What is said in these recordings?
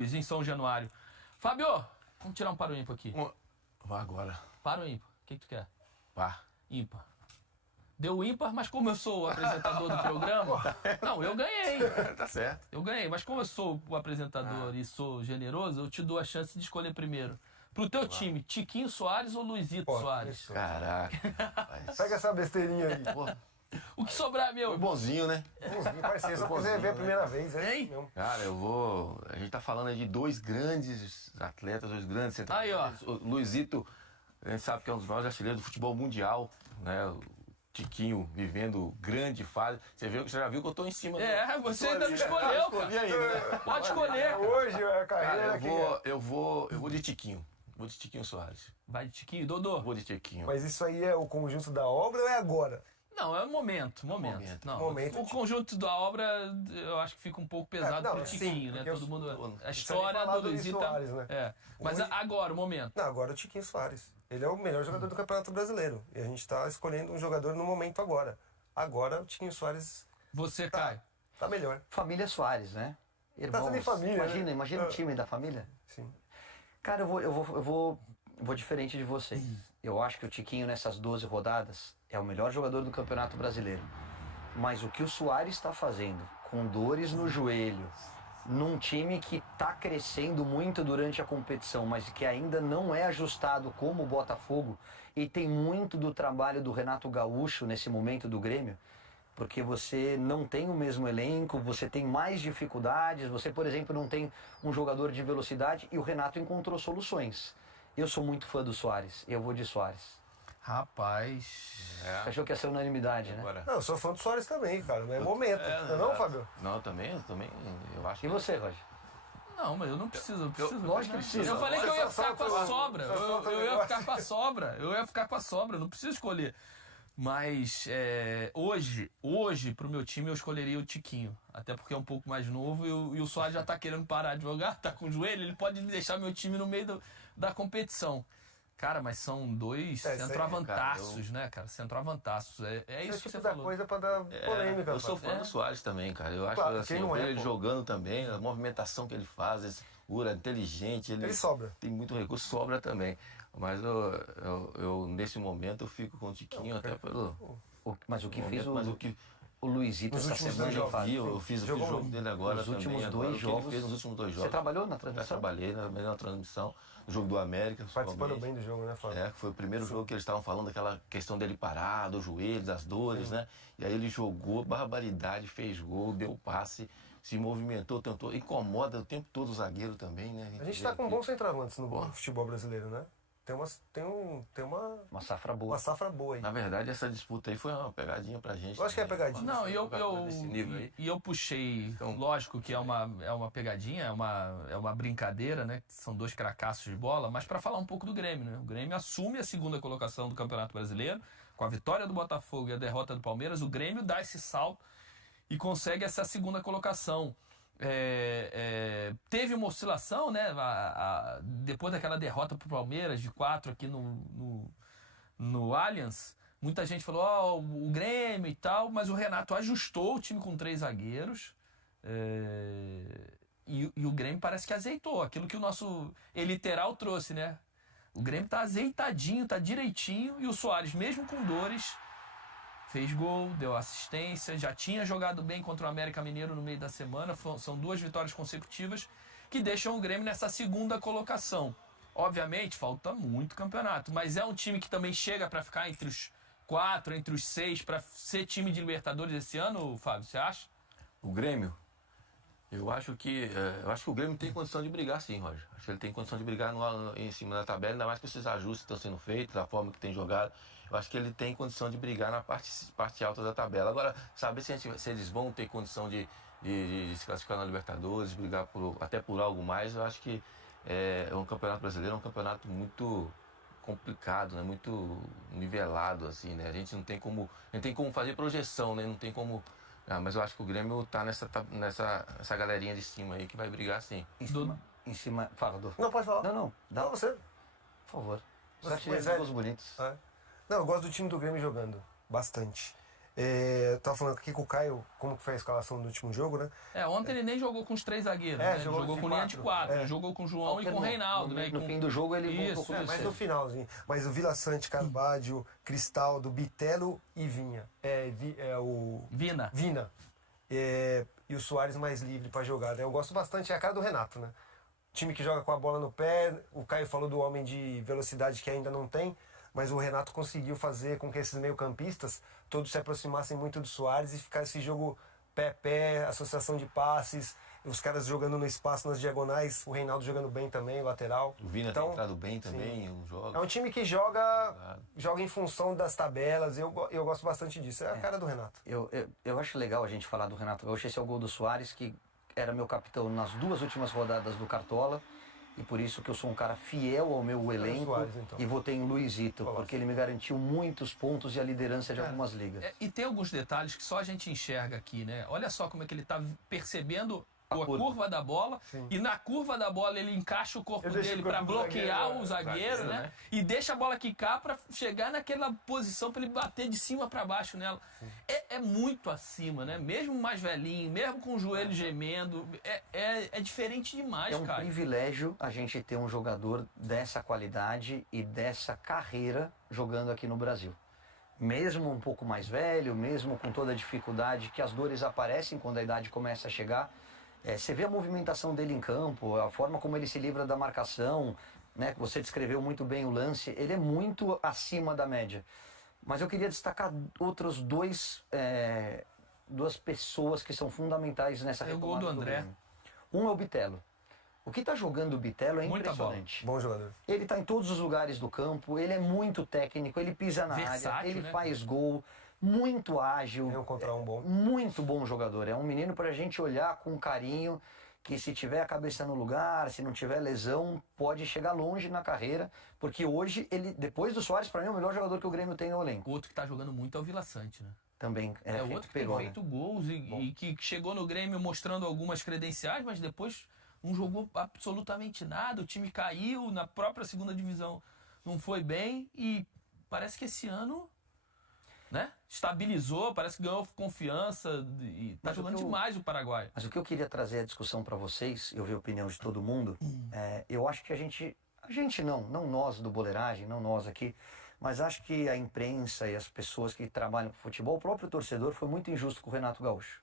em São Januário. Fábio, vamos tirar um par ou ímpar aqui. Vai agora. Par ou ímpar? O que tu quer? Par. Ímpar. Deu ímpar, mas como eu sou o apresentador do programa... Não, eu ganhei. Tá certo. Eu ganhei, mas como eu sou o apresentador e sou generoso, eu te dou a chance de escolher primeiro. Pro teu time, Tiquinho Soares ou Luizito Soares? Caraca. Pega essa besteirinha aí. O que sobrar, meu? Foi bonzinho, né? Bonzinho, parceiro, só quiser ver a primeira vez, Hein? Mesmo. Cara, a gente tá falando aí de dois grandes atletas, dois grandes centroavantes. Aí, ó. O Luizito, a gente sabe que é um dos maiores artilheiros do futebol mundial, né? O Tiquinho vivendo grande fase. Você já viu que eu tô em cima Você ainda não escolheu, escolhi cara. ainda, né? Pode escolher. Hoje a carreira Cara, aqui. eu vou de Tiquinho. Vou de Tiquinho Soares. Vai de Tiquinho. Dodô? Vou de Tiquinho. Mas isso aí é o conjunto da obra ou é agora? Não, é momento. Momento. Não, Momento. o conjunto da obra, eu acho que fica um pouco pesado pro Tiquinho, né? porque Todo mundo... A nem história falar do do Luizito... Soares, né? É. Mas Hoje- agora, o momento. Não, agora é o Tiquinho Soares. Ele é o melhor jogador do Campeonato Brasileiro. E a gente tá escolhendo um jogador no momento agora. Agora o Tiquinho Soares Você, Caio. tá melhor. Família Soares, né? Irmãos. tudo em família, Imagina né? o time da família. Sim. Cara, eu vou diferente de vocês. Eu acho que o Tiquinho nessas 12 rodadas é o melhor jogador do Campeonato Brasileiro. Mas o que o Soares está fazendo, com dores no joelho, num time que está crescendo muito durante a competição, mas que ainda não é ajustado como o Botafogo, e tem muito do trabalho do Renato Gaúcho nesse momento do Grêmio, porque você não tem o mesmo elenco, você tem mais dificuldades, você, por exemplo, não tem um jogador de velocidade, e o Renato encontrou soluções. Eu sou muito fã do Soares, eu vou de Soares. Rapaz... Você achou que ia ser unanimidade, né? Agora. Não, eu sou fã do Soares também, cara. Mas é momento. Não, Fábio? Não, eu também, eu acho E você, Roger? Não, mas eu não preciso. lógico que precisa. Eu falei que eu ia ficar com a Só sobra. falta Eu ia negócio. ficar com a sobra. Eu ia ficar com a sobra. Eu não preciso escolher. Mas hoje, pro meu time, eu escolheria o Tiquinho. Até porque é um pouco mais novo e o Soares já tá querendo parar de jogar, tá com o joelho, ele pode deixar meu time no meio da competição. Cara, mas são dois É, isso aí, centroavantaços, né, cara? Centroavantaços. É Esse isso que tipo você da falou. coisa pra dar polêmica. Eu sou Fábio. fã do Soares também, cara. Eu acho Claro, assim, quem eu não vejo é, ele pô? jogando também, a movimentação que ele faz, esse inteligente. Ele sobra. Tem muito recurso, sobra também. Mas eu nesse momento, eu fico com o Tiquinho até pelo... Mas o que fez momento, mas o que o Luizito Nos essa últimos semana, dois jogos. eu fiz o Jogou jogo muito. dele agora Nos também. últimos agora, dois o que ele jogos. fez nos últimos dois Você jogos. trabalhou na Já transmissão? trabalhei na transmissão, no jogo do América. Participando principalmente. bem do jogo, né, Fábio? É, que foi o primeiro jogo que eles estavam falando daquela questão dele parar, do joelho, das dores, né? E aí ele jogou, barbaridade, fez gol, deu passe, se movimentou, tentou, incomoda o tempo todo o zagueiro também, né? A gente vê tá com aqui. bons centroavantes no futebol brasileiro, né? Tem Uma safra boa. uma safra boa aí. Na verdade, essa disputa aí foi uma pegadinha pra gente. Eu acho que é também. pegadinha. Não, Nesse nível aí. e eu puxei, Então- lógico que é uma pegadinha, é uma brincadeira, né? Que são dois cracassos de bola, mas para falar um pouco do Grêmio, né? O Grêmio assume a segunda colocação do Campeonato Brasileiro, com a vitória do Botafogo e a derrota do Palmeiras, o Grêmio dá esse salto e consegue essa segunda colocação. Teve uma oscilação, né? Depois daquela derrota pro Palmeiras de 4 aqui no Allianz, muita gente falou, o Grêmio e tal, mas o Renato ajustou o time com 3 zagueiros. E o Grêmio parece que azeitou aquilo que o nosso eliteral trouxe, né? O Grêmio tá azeitadinho, tá direitinho, e o Soares, mesmo com dores, fez gol, deu assistência, já tinha jogado bem contra o América Mineiro no meio da semana. São 2 vitórias consecutivas que deixam o Grêmio nessa segunda colocação. Obviamente, falta muito campeonato, mas é um time que também chega para ficar entre os 4, entre os 6, para ser time de Libertadores esse ano, Fábio, você acha? O Grêmio, eu acho que o Grêmio tem condição de brigar sim, Roger. Acho que ele tem condição de brigar em cima da tabela, ainda mais que esses ajustes estão sendo feitos, da forma que tem jogado. Eu acho que ele tem condição de brigar na parte alta da tabela. Agora, saber se eles vão ter condição de se classificar na Libertadores, brigar até por algo mais, eu acho que um campeonato brasileiro é um campeonato muito complicado, né? Muito nivelado, assim, né? A gente não tem como fazer projeção, né? Não tem como... mas eu acho que o Grêmio tá nessa galerinha de cima aí que vai brigar sim. Em cima... Fala, Du. Não, pode falar. Não. Dá, Não, você. por favor. Você Mas acha é- jogos bonitos. É. Não, eu gosto do time do Grêmio jogando. Bastante. Tava falando aqui com o Caio como que foi a escalação do último jogo, né? Ontem ele nem jogou com os 3 zagueiros, né? Ele jogou com linha de 4, ele jogou com o João e com o Reinaldo, né? No fim do jogo ele voltou com Mas no finalzinho. Mas o Vila Sante, Carvalho, Cristaldo, Bitelo e Vinha. O Vina. E o Soares mais livre pra jogar, né? Eu gosto bastante, é a cara do Renato, né? Time que joga com a bola no pé, o Caio falou do homem de velocidade que ainda não tem, mas o Renato conseguiu fazer com que esses meio-campistas todos se aproximassem muito do Soares e ficar esse jogo pé-pé, associação de passes, os caras jogando no espaço nas diagonais, o Reinaldo jogando bem também, lateral. O Vina tem entrado bem também, um jogo. É um time que joga em função das tabelas, eu gosto bastante disso, é a cara do Renato. Eu acho legal a gente falar do Renato Gaúcho. Esse é o gol do Soares, que era meu capitão nas 2 últimas rodadas do Cartola. E por isso que eu sou um cara fiel ao meu elenco Soares, então. e votei em Luizito, porque ele me garantiu muitos pontos e a liderança de algumas ligas. E tem alguns detalhes que só a gente enxerga aqui, né? Olha só como é que ele tá percebendo a curva da bola. Sim. E na curva da bola ele encaixa o corpo dele para bloquear o zagueiro, né? E deixa a bola quicar para chegar naquela posição para ele bater de cima para baixo nela. É muito acima, né? Mesmo mais velhinho, mesmo com o joelho gemendo, é diferente demais, cara. É um privilégio a gente ter um jogador dessa qualidade e dessa carreira jogando aqui no Brasil. Mesmo um pouco mais velho, mesmo com toda a dificuldade que as dores aparecem quando a idade começa a chegar, você vê a movimentação dele em campo, a forma como ele se livra da marcação, né? Você descreveu muito bem o lance, ele é muito acima da média. Mas eu queria destacar outros duas pessoas que são fundamentais nessa retomada. O gol do André. Um é o Bitelo. O que está jogando o Bitelo é impressionante. Bom jogador. Ele está em todos os lugares do campo, ele é muito técnico, ele pisa na área, ele faz gol. Muito ágil, é um contra um bom. Muito bom jogador. É um menino para a gente olhar com carinho, que se tiver a cabeça no lugar, se não tiver lesão, pode chegar longe na carreira, porque hoje ele, depois do Soares, para mim é o melhor jogador que o Grêmio tem no elenco. O outro que está jogando muito é o Vila Sante, né? Também é o outro que tem feito gols e que chegou no Grêmio mostrando algumas credenciais, mas depois não jogou absolutamente nada. O time caiu na própria segunda divisão, não foi bem e parece que esse ano, né? Estabilizou, parece que ganhou confiança e tá jogando demais o Paraguai. Mas o que eu queria trazer a discussão para vocês, eu vi a opinião de todo mundo, eu acho que a gente não nós do Boleiragem, não nós aqui, mas acho que a imprensa e as pessoas que trabalham com futebol, o próprio torcedor foi muito injusto com o Renato Gaúcho.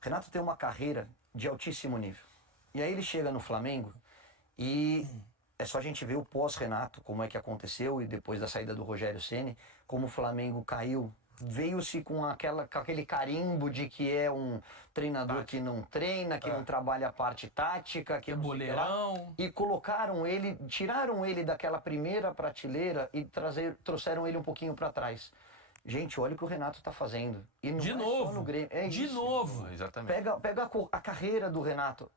O Renato tem uma carreira de altíssimo nível. E aí ele chega no Flamengo e é só a gente ver o pós-Renato, como é que aconteceu, e depois da saída do Rogério Ceni, como o Flamengo caiu. Veio-se com aquele carimbo de que é um treinador que não treina, que não trabalha a parte tática, que é boleirão. E tiraram ele daquela primeira prateleira e trouxeram ele um pouquinho para trás. Gente, olha o que o Renato está fazendo. E não de é novo, só no Grêmio. De novo. Exatamente. Pega a carreira do Renato.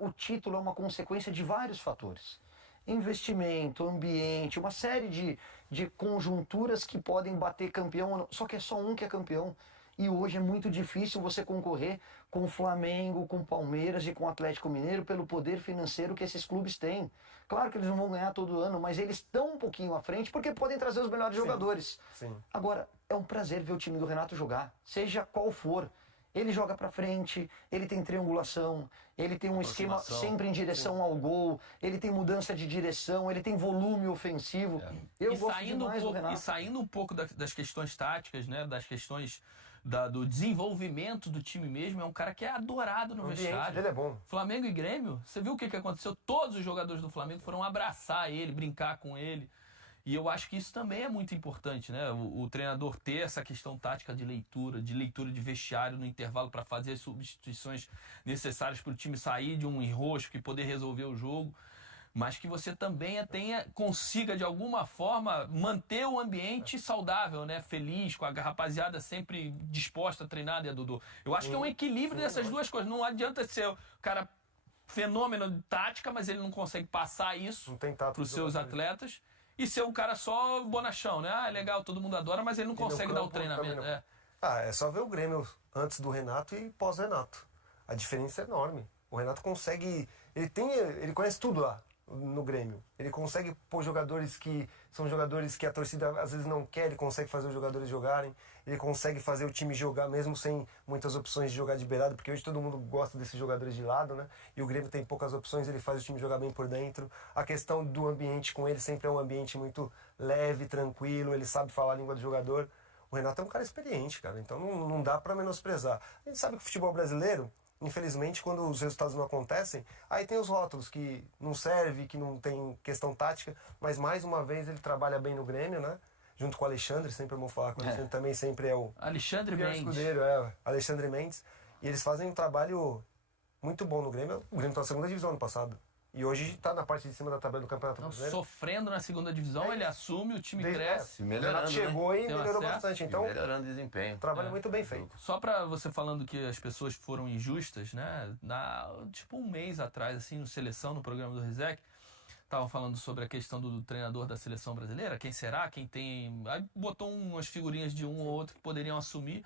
O título é uma consequência de vários fatores. Investimento, ambiente, uma série de conjunturas que podem bater campeão ou não. Só que é só um que é campeão. E hoje é muito difícil você concorrer com o Flamengo, com o Palmeiras e com o Atlético Mineiro pelo poder financeiro que esses clubes têm. Claro que eles não vão ganhar todo ano, mas eles estão um pouquinho à frente porque podem trazer os melhores jogadores. Sim. Agora, é um prazer ver o time do Renato jogar, seja qual for. Ele joga pra frente, ele tem triangulação, ele tem um esquema sempre em direção ao gol, ele tem mudança de direção, ele tem volume ofensivo. Eu gosto demais do Renato. E saindo um pouco das questões táticas, né, das questões do desenvolvimento do time mesmo, é um cara que é adorado no vestiário. Ele é bom. Flamengo e Grêmio, você viu o que aconteceu? Todos os jogadores do Flamengo foram abraçar ele, brincar com ele. E eu acho que isso também é muito importante, né? O treinador ter essa questão tática de leitura de vestiário no intervalo para fazer as substituições necessárias para o time sair de um enrosco e poder resolver o jogo. Mas que você também consiga, de alguma forma, manter o ambiente saudável, né? Feliz, com a rapaziada sempre disposta a treinar, né, Dudu? Eu acho que é um equilíbrio dessas duas coisas. Não adianta ser o cara fenômeno de tática, mas ele não consegue passar isso para os seus atletas. E ser um cara só bonachão, né? É legal, todo mundo adora, mas ele não consegue dar o treinamento. É só ver o Grêmio antes do Renato e pós-Renato. A diferença é enorme. O Renato consegue... Ele conhece tudo lá. no Grêmio. Ele consegue pôr jogadores que são jogadores que a torcida às vezes não quer, ele consegue fazer os jogadores jogarem, ele consegue fazer o time jogar mesmo sem muitas opções de jogar de beirada, porque hoje todo mundo gosta desses jogadores de lado, né? E o Grêmio tem poucas opções, ele faz o time jogar bem por dentro. A questão do ambiente com ele sempre é um ambiente muito leve, tranquilo, ele sabe falar a língua do jogador. O Renato é um cara experiente, cara, então não dá para menosprezar. A gente sabe que o futebol brasileiro, infelizmente, quando os resultados não acontecem, aí tem os rótulos que não serve, que não tem questão tática, mas mais uma vez ele trabalha bem no Grêmio, né? Junto com o Alexandre, sempre vamos falar com o Alexandre também, sempre é o Alexandre fiel Mendes. escudeiro, Alexandre Mendes. E eles fazem um trabalho muito bom no Grêmio. O Grêmio está na segunda divisão ano passado. E hoje está na parte de cima da tabela do Campeonato Então, Brasileiro. sofrendo na segunda divisão, ele assume, o time Desde- cresce. O Renato chegou e Tem melhorou acesso. bastante. Então, Melhorando o desempenho. trabalho muito bem feito. Só pra você falando que as pessoas foram injustas, né? Tipo um mês atrás, assim, no Seleção, no programa do Rizek, estavam falando sobre a questão do treinador da Seleção Brasileira, quem será, quem tem... Aí botou umas figurinhas de um ou outro que poderiam assumir.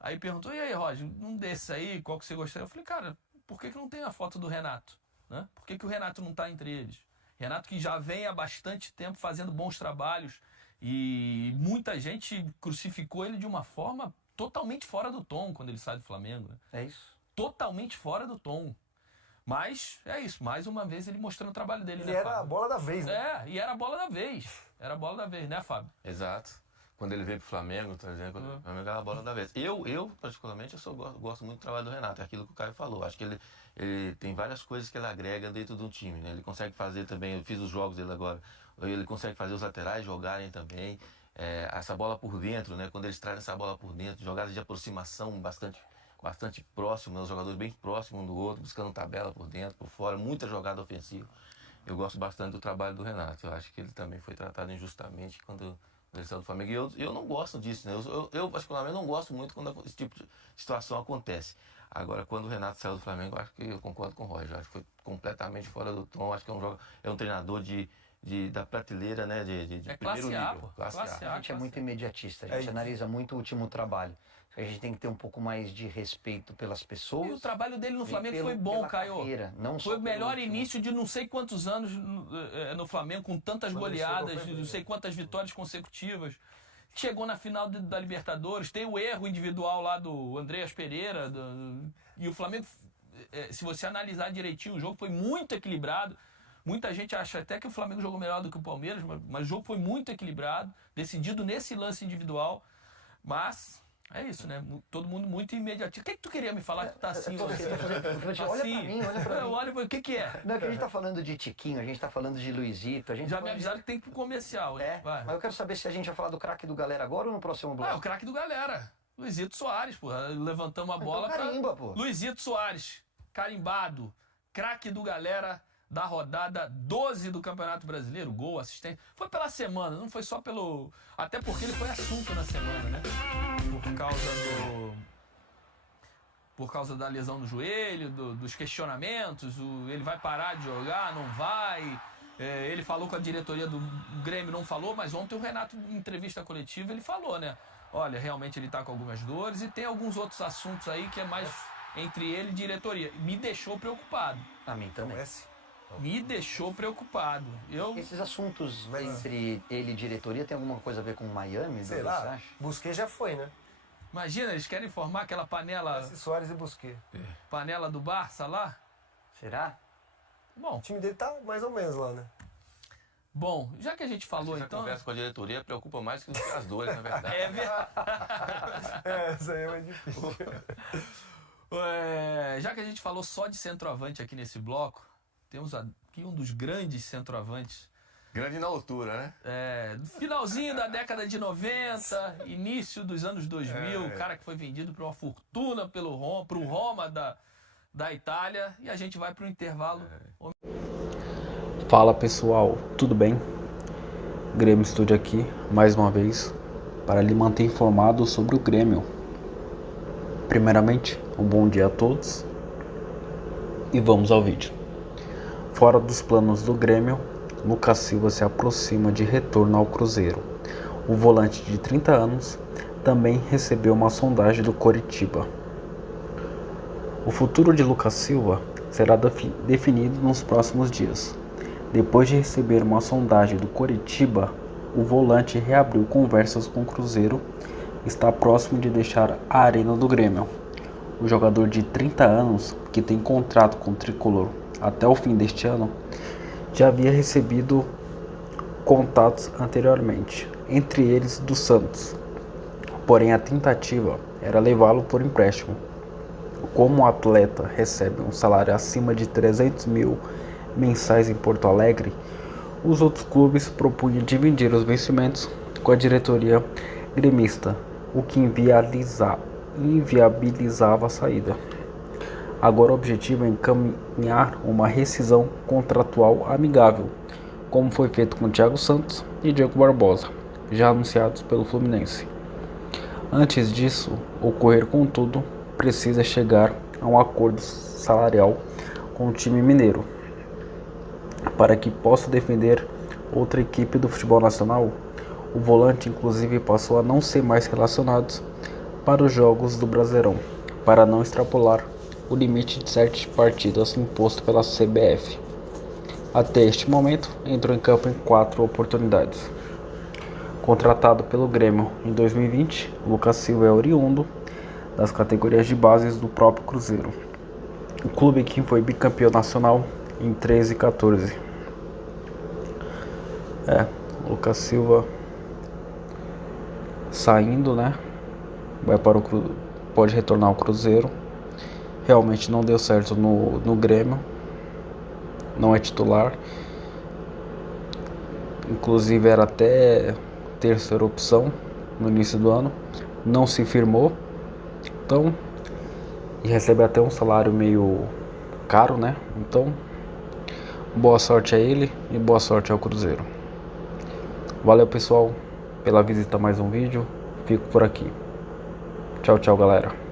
Aí perguntou, e aí, Roger, um desses aí, qual que você gostaria? Eu falei, cara, por que não tem a foto do Renato? Né? Por que o Renato não está entre eles? Renato que já vem há bastante tempo fazendo bons trabalhos e muita gente crucificou ele de uma forma totalmente fora do tom quando ele sai do Flamengo. Né? É isso. Totalmente fora do tom. Mas é isso, mais uma vez ele mostrando o trabalho dele, Ele né, era a Fábio? bola da vez, né? E era a bola da vez. Era a bola da vez, né, Fábio? Exato. Quando ele veio pro Flamengo, por exemplo, o Flamengo era a bola da vez. Eu particularmente, gosto muito do trabalho do Renato, é aquilo que o Caio falou. Acho que ele tem várias coisas que ele agrega dentro do time, né? Ele consegue fazer também, eu fiz os jogos dele agora, ele consegue fazer os laterais jogarem também. Essa bola por dentro, né? Quando eles trazem essa bola por dentro, jogadas de aproximação bastante próximo, né? Os jogadores bem próximos um do outro, buscando tabela por dentro, por fora, muita jogada ofensiva. Eu gosto bastante do trabalho do Renato. Eu acho que ele também foi tratado injustamente quando ele saiu do Flamengo. E eu não gosto disso, né? Eu particularmente não gosto muito quando esse tipo de situação acontece. Agora, quando o Renato saiu do Flamengo, eu acho que eu concordo com o Roger. Eu acho que foi completamente fora do tom. Acho que é um treinador da prateleira, né? De É primeiro classe A, nível. pô. Classe Classe A. A gente é muito imediatista, a É gente isso. analisa muito o último trabalho. A gente tem que ter um pouco mais de respeito pelas pessoas. E o trabalho dele no e Flamengo pelo- foi bom, pela Caio. carreira, não só Foi o pelo melhor último. início de não sei quantos anos no Flamengo, com tantas Quando ele goleadas, chegou, foi de não bem. sei quantas vitórias consecutivas. Chegou na final da Libertadores, tem o erro individual lá do Andreas Pereira. E o Flamengo, se você analisar direitinho, o jogo foi muito equilibrado. Muita gente acha até que o Flamengo jogou melhor do que o Palmeiras, mas o jogo foi muito equilibrado, decidido nesse lance individual. Mas é isso, né? Todo mundo muito imediatista. O que tu queria me falar que tá assim? Olha Você? pra mim, olha pra Eu mim. olho e falo, o que é? Não, que a gente tá falando de Tiquinho, a gente tá falando de Luizito, a gente Já tá me falando avisaram que tem que ir pro comercial, hein? É, Vai. mas eu quero saber se a gente vai falar do craque do Galera agora ou no próximo Ah, é bloco. o craque do galera. Luizito Soares, pô. Levantamos a bola Então carimba, pô. Luizito Soares, carimbado, craque do galera da rodada 12 do Campeonato Brasileiro. Gol, assistente. Foi pela semana, não foi só pelo... Até porque ele foi assunto na semana, né? Por causa da lesão no joelho, dos questionamentos, ele vai parar de jogar, não vai... ele falou com a diretoria do Grêmio, não falou, mas ontem o Renato, em entrevista coletiva, ele falou, né? Olha, realmente ele tá com algumas dores e tem alguns outros assuntos aí que é mais entre ele e diretoria. Me deixou preocupado. A mim também. Conhece? Me deixou preocupado. Esses assuntos Mas- entre ele e diretoria tem alguma coisa a ver com Miami? Sei Você lá, acha? Busquets já foi, né? Imagina, eles querem formar aquela Esse Soares e Busquets. panela do Barça lá. Será? Bom, O time dele tá mais ou menos lá, né? já que a gente falou Essa então... conversa com a diretoria preocupa mais que as dores, na verdade. É verdade. Isso aí é mais difícil. Já que a gente falou só de centroavante aqui nesse bloco, temos aqui um dos grandes centroavantes. Grande na altura, né? Finalzinho da década de 90, início dos anos 2000, o cara que foi vendido por uma fortuna pro Roma da Itália, e a gente vai pro intervalo. Fala pessoal, tudo bem? Grêmio Studio aqui, mais uma vez, para lhe manter informado sobre o Grêmio. Primeiramente, um bom dia a todos e vamos ao vídeo. Fora dos planos do Grêmio, Lucas Silva se aproxima de retorno ao Cruzeiro. O volante de 30 anos também recebeu uma sondagem do Coritiba. O futuro de Lucas Silva será definido nos próximos dias. Depois de receber uma sondagem do Coritiba, o volante reabriu conversas com o Cruzeiro e está próximo de deixar a arena do Grêmio. O jogador de 30 anos, que tem contrato com o Tricolor até o fim deste ano, já havia recebido contatos anteriormente, entre eles do Santos. Porém, a tentativa era levá-lo por empréstimo. Como o atleta recebe um salário acima de 300 mil mensais em Porto Alegre, os outros clubes propunham dividir os vencimentos com a diretoria gremista, o que inviabilizava a saída. Agora o objetivo é encaminhar uma rescisão contratual amigável, como foi feito com Thiago Santos e Diego Barbosa, já anunciados pelo Fluminense. Antes disso ocorrer, contudo, precisa chegar a um acordo salarial com o time mineiro, para que possa defender outra equipe do futebol nacional. O volante inclusive passou a não ser mais relacionado para os jogos do Brasileirão, para não extrapolar o limite de 7 partidas imposto pela CBF. Até este momento, entrou em campo em 4 oportunidades. Contratado pelo Grêmio em 2020, Lucas Silva é oriundo das categorias de bases do próprio Cruzeiro, o clube que foi bicampeão nacional em 13 e 14. Lucas Silva saindo, né? Pode retornar ao Cruzeiro. Realmente não deu certo no Grêmio. Não é titular. Inclusive era até terceira opção no início do ano. Não se firmou. Então, e recebe até um salário meio caro, né? Então, boa sorte a ele e boa sorte ao Cruzeiro. Valeu, pessoal, pela visita a mais um vídeo. Fico por aqui. Tchau, tchau, galera.